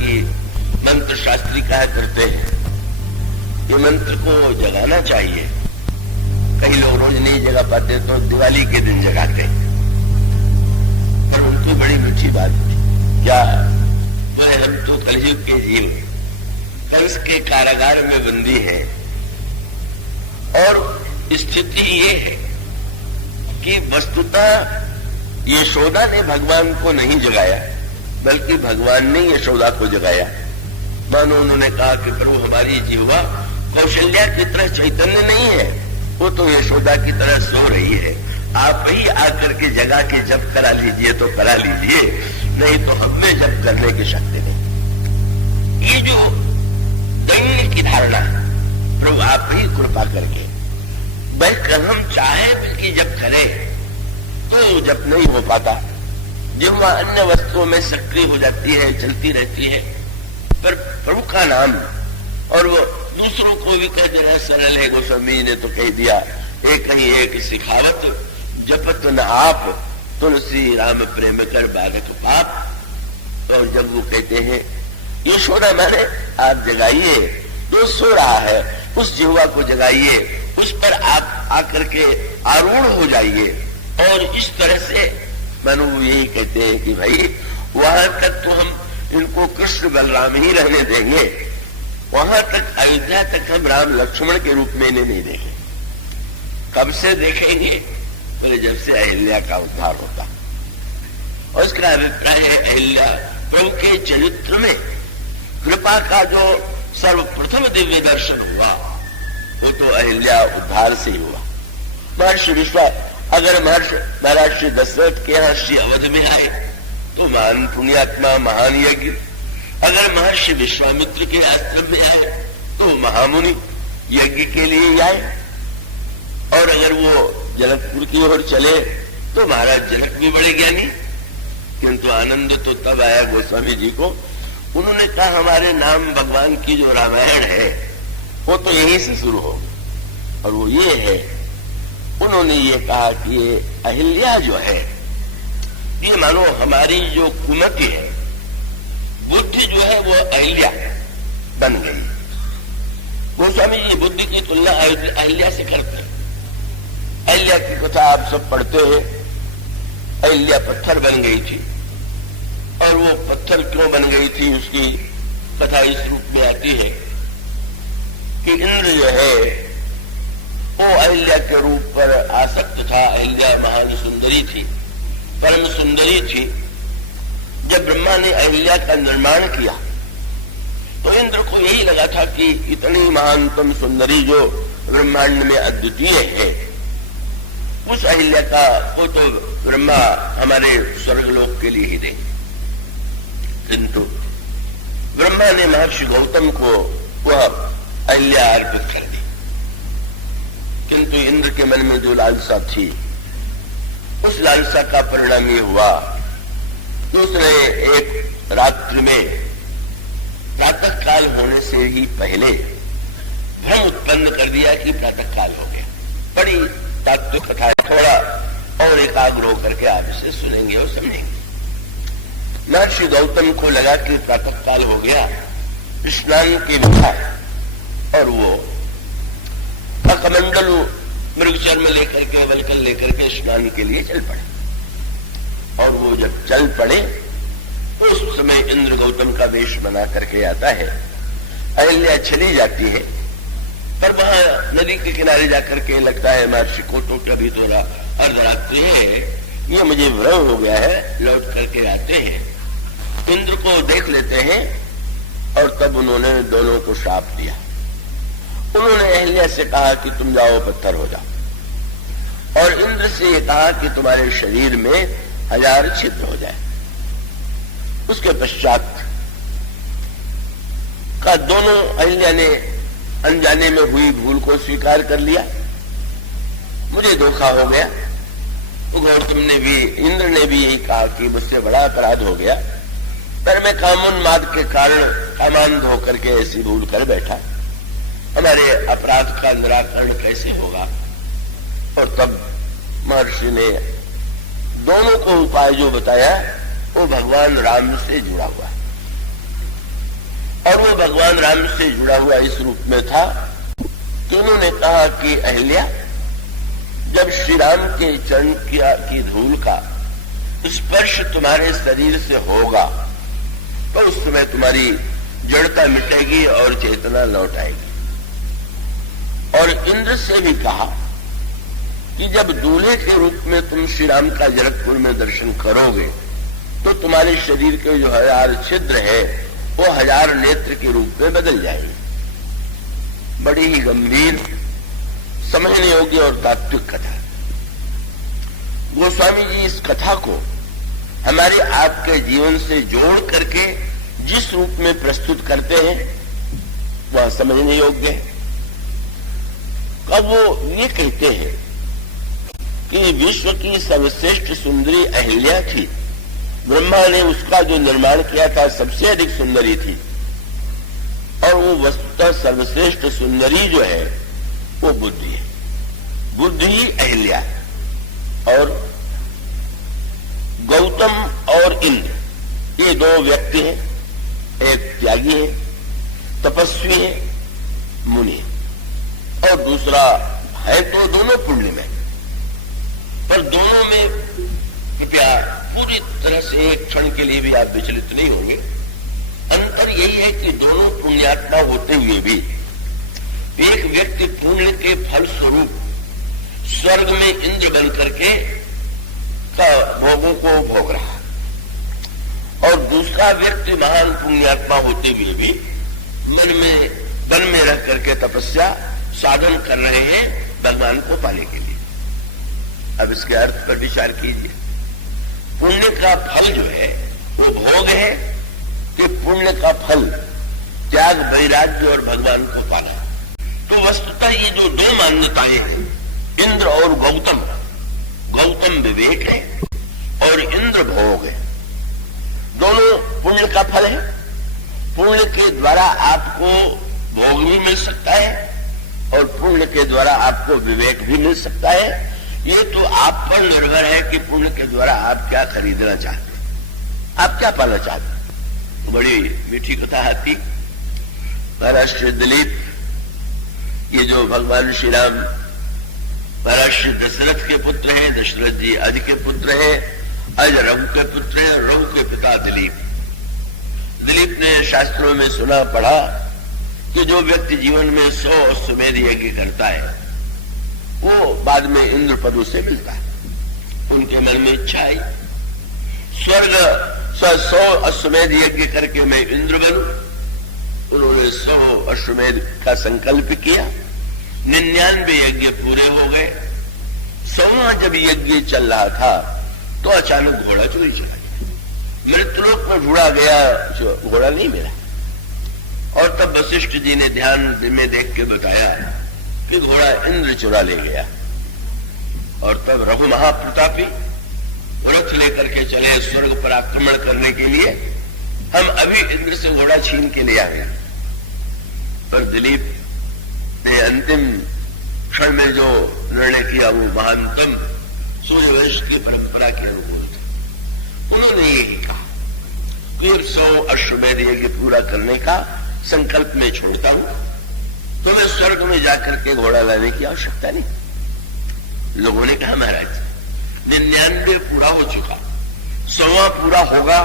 कि मंत्र शास्त्री कहा करते हैं ये मंत्र को जगाना चाहिए। कई लोग रोज नहीं जगा पाते तो दिवाली के दिन जगाते, पर उनकी बड़ी मीठी बात क्या वह हम तो कलयुग के जीव कंस के कारागार में बंदी है, और स्थिति ये है कि वस्तुतः यशोदा ने भगवान को नहीं जगाया, बल्कि भगवान ने यशोदा को जगाया। मानो उन्होंने कहा कि प्रभु हमारी जीवा कौशल्या की तरह चैतन्य नहीं है, वो तो यशोदा की तरह सो रही है, आप ही आकर के जगा के जप करा लीजिए तो करा लीजिए, नहीं तो हमें जप करने की शक्ति नहीं। ये जो दैन्य की धारणा, प्रभु आप ही कृपा करके भाई हम चाहे कि जप करें तो जप नहीं हो पाता। जब वह अन्य वस्तुओं में सक्रिय हो जाती है, चलती रहती है, पर प्रभु का नाम, और वो दूसरों को भी कह दे रहा सरल है, गोस्वामी ने तो कह दिया एक ही एक सिखावत जपत न आप तुलसी राम प्रेम कर बालक पाप। और जब वो कहते हैं यशोदा माने आप जगाइए, जो सो रहा है उस जीवा को जगाइए, उस पर आप आकर के आरूढ़ हो जाइए, और इस तरह से मानो यही कहते हैं कि भाई वहां तक तो हम इनको कृष्ण बलराम ही रहने देंगे, वहां तक अयोध्या तक हम राम लक्ष्मण के रूप में इन्हें नहीं देंगे। कब से देखेंगे? बोले जब से अहिल्या का उद्धार होता। और इसका अभिप्राय है अहिल्या प्रभु के चरित्र में कृपा का जो सर्वप्रथम दिव्य दर्शन हुआ वो तो अहिल्या उद्धार से ही हुआ। महर्षि अगर महाराज श्री दशरथ के यहाँ श्री अवध में आए तो महान पुण्यात्मा, महान यज्ञ। अगर महर्षि विश्वामित्र के आश्रम में आए तो महामुनि यज्ञ के लिए ही आए, और अगर वो जनकपुर की ओर चले तो महाराज जनक भी बड़े ज्ञानी। किंतु आनंद तो तब आया गोस्वामी जी को, उन्होंने कहा हमारे नाम भगवान की जो रामायण है वो तो यहीं से शुरू हो, और वो ये है, उन्होंने ये कहा कि ये अहिल्या जो है ये मानो हमारी जो कुमति है, बुद्धि जो है वो अहिल्या बन गई। गोस्वामी जी बुद्धि की तुलना अहिल्या से करते हैं। अहिल्या की कथा आप सब पढ़ते हैं। अहिल्या पत्थर बन गई थी, और वो पत्थर क्यों बन गई थी उसकी कथा इस रूप में आती है कि इंद्र जो है वो अहिल्या के रूप पर आसक्त था। अहिल्या महान सुंदरी थी, परम सुंदरी थी। जब ब्रह्मा ने अहिल्या का निर्माण किया तो इंद्र को यही लगा था कि इतनी महानतम सुंदरी जो ब्रह्मांड में अद्वितीय है, उस अहिल्या का को तो ब्रह्मा हमारे स्वर्गलोक के लिए ही देंगे। किंतु ब्रह्मा ने महर्षि गौतम को वह अहिल्या अर्पित कर दी। किंतु इंद्र के मन में जो लालसा थी, उस लालसा का परिणाम ये हुआ कि उसने एक रात्रि में प्रातः काल होने से ही पहले भ्रम उत्पन्न कर दिया कि प्रातः काल हो गया। बड़ी तात्विक कथा है, थोड़ा और एकाग्र होकर के आप इसे सुनेंगे और समझेंगे। महर्षि गौतम को लगा कि प्रातः काल हो गया, स्नान के विधा, और वो कमंडल मृगचर्म लेकर के वलकल लेकर के स्नान के लिए चल पड़े। और वो जब चल पड़े उस समय इंद्र गौतम का वेश बना करके आता है। अहिल्या चली जाती है, पर वहां नदी के किनारे जाकर के लगता है महर्षि को तो कभी तो अर्धरात्रि है, ये मुझे भ्रम हो गया है, लौट करके आते हैं। इंद्र को देख लेते हैं, और तब उन्होंने दोनों को श्राप दिया। उन्होंने अहिल्या से कहा कि तुम जाओ पत्थर हो जाओ, और इंद्र से ये कहा कि तुम्हारे शरीर में 1000 छिद्र हो जाए। उसके पश्चात का दोनों अहिल्या ने अनजाने में हुई भूल को स्वीकार कर लिया। मुझे धोखा हो गया। तो गौतम ने भी, इंद्र ने भी यही कहा कि मुझसे बड़ा अपराध हो गया, पर मैं कामोन्माद के कारण कामांध होकर के ऐसी भूल कर बैठा, हमारे अपराध का निराकरण कैसे होगा। और तब महर्षि ने दोनों को उपाय जो बताया वो भगवान राम से जुड़ा हुआ है। और वो भगवान राम से जुड़ा हुआ इस रूप में था कि उन्होंने कहा कि अहिल्या, जब श्री राम के चरण की धूल का स्पर्श तुम्हारे शरीर से होगा तो उस समय तुम्हारी जड़ता मिटेगी और चेतना लौट आएगी। और इंद्र से भी कहा कि जब दूल्हे के रूप में तुम श्री राम का जनकपुर में दर्शन करोगे तो तुम्हारे शरीर के जो 1000 छिद्र है वो 1000 नेत्र के रूप में बदल जाएंगे। बड़ी ही गंभीर, समझने योग्य और तात्विक कथा। गोस्वामी जी इस कथा को हमारे आपके जीवन से जोड़ करके जिस रूप में प्रस्तुत करते हैं वह समझने योग्य है। कब वो ये कहते हैं कि विश्व की सर्वश्रेष्ठ सुंदरी अहिल्या थी, ब्रह्मा ने उसका जो निर्माण किया था सबसे अधिक सुंदरी थी, और वो वस्तुतः सर्वश्रेष्ठ सुंदरी जो है वो बुद्धि है। बुद्धि ही अहिल्या है। और गौतम और इंद्र ये 2 व्यक्ति हैं, एक त्यागी है, तपस्वी है, मुनि है, और दूसरा है तो दोनों पुण्य में, पर दोनों में कृपया पूरी तरह से एक क्षण के लिए भी आप विचलित नहीं होंगे। अंतर यही है कि दोनों पुण्यात्मा होते हुए भी एक व्यक्ति पुण्य के फल स्वरूप स्वर्ग में इंद्र बन करके भोगों को भोग रहा, और दूसरा व्यक्ति महान पुण्यात्मा होते हुए भी वन में रह करके तपस्या साधन कर रहे हैं भगवान को पाने के लिए। अब इसके अर्थ पर विचार कीजिए। पुण्य का फल जो है वो भोग है कि पुण्य का फल त्याग, वैराग्य और भगवान को पाना। तो वस्तुतः ये जो 2 मान्यताएं हैं, इंद्र और गौतम, गौतम विवेक है और इंद्र भोग है। दोनों पुण्य का फल है। पुण्य के द्वारा आपको भोग भी मिल सकता है और पुण्य के द्वारा आपको विवेक भी मिल सकता है। ये तो आप पर निर्भर है कि पुण्य के द्वारा आप क्या खरीदना चाहते हैं, आप क्या पाना चाहते हैं। तो बड़ी मीठी कथा आती। महाराज श्री दिलीप, ये जो भगवान श्री राम महाराज श्री दशरथ के पुत्र हैं, दशरथ जी अज के पुत्र हैं, अज रघु के पुत्र हैं, रघु के पिता दिलीप। दिलीप ने शास्त्रों में सुना पढ़ा कि जो व्यक्ति जीवन में 100 अश्वमेध यज्ञ करता है वो बाद में इंद्र पद उसे मिलता है। उनके मन में इच्छा आई, स्वर्ग 100 अश्वमेध यज्ञ करके मैं इंद्र बनूं। उन्होंने 100 अश्वमेध का संकल्प किया। 99 यज्ञ पूरे हो गए। 100वां जब यज्ञ चल रहा था तो अचानक घोड़ा चोरी चला गया। मृत्युलोक में ढूंढा गया, घोड़ा नहीं मिला। और तब वशिष्ठ जी ने ध्यान में देख के बताया कि घोड़ा इंद्र चुरा ले गया। और तब रघु महाप्रतापी रथ लेकर के चले स्वर्ग पर आक्रमण करने के लिए। हम अभी इंद्र से घोड़ा छीन के ले आए। पर दिलीप ने अंतिम क्षण में जो निर्णय किया वो महानतम सूर्यवंश की परंपरा के अनुकूल था। उन्होंने यही कहा कि 100 अश्वमेध यज्ञ पूरा करने का संकल्प में छोड़ता हूं, तो मैं स्वर्ग में जाकर के घोड़ा लाने की आवश्यकता नहीं। लोगों ने कहा महाराज 99 पूरा हो चुका, 100वां पूरा होगा,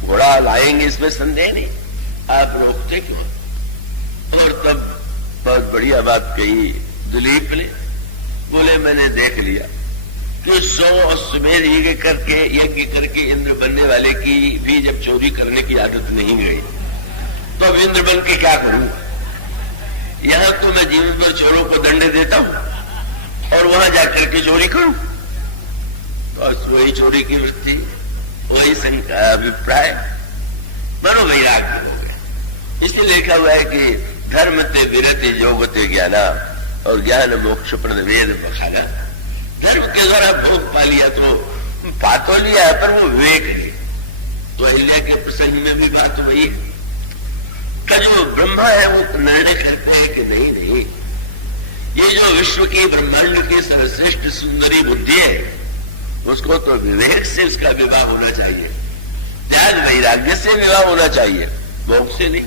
घोड़ा लाएंगे, इसमें संदेह नहीं, आप रोकते क्यों। और तब बहुत बढ़िया बात कही दिलीप ने। बोले मैंने देख लिया कि 100 अश्वमेध यज्ञ करके इंद्र बनने वाले की भी जब चोरी करने की आदत नहीं गई तो अब इंद्र बन के क्या करूंगा। यहां तो मैं जीवन भर चोरों को दंड देता हूं और वहां जाकर के चोरी करूं। तो वही चोरी की वृत्ति, वही अभिप्राय, बड़ो वैराग्य हो गया। इसलिए लिखा हुआ है कि धर्म ते विरति जोगते ज्ञाना और ज्ञान मोक्ष प्रद वेद बखाना। धर्म के द्वारा भोग पा लिया तो पा तो लिया है, पर वो विवेक नहीं। तो अहिल्या के प्रसंग में भी बात वही है का जो ब्रह्मा है वो निर्णय करते हैं कि नहीं नहीं, ये जो विश्व की ब्रह्मांड की सर्वश्रेष्ठ सुंदरी बुद्धि है उसको तो विवेक से उसका विवाह होना चाहिए, त्याग वैराग्य से विवाह होना चाहिए, भोग से नहीं।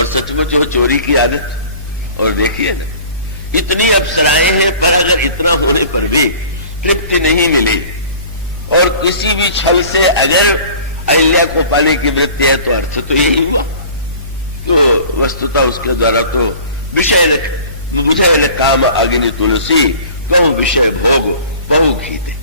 और सचमुच वो चोरी की आदत। और देखिए ना, इतनी अप्सराएं हैं, पर अगर इतना होने पर भी तृप्ति नहीं मिली और किसी भी छल से अगर अहिल्या को पाने की वृत्ति है, तो अर्थ तो यही हुआ। तो वस्तुतः उसके द्वारा तो विषय मुझे न काम अग्नि तुलसी कहूं विषय भोग बहु खीते।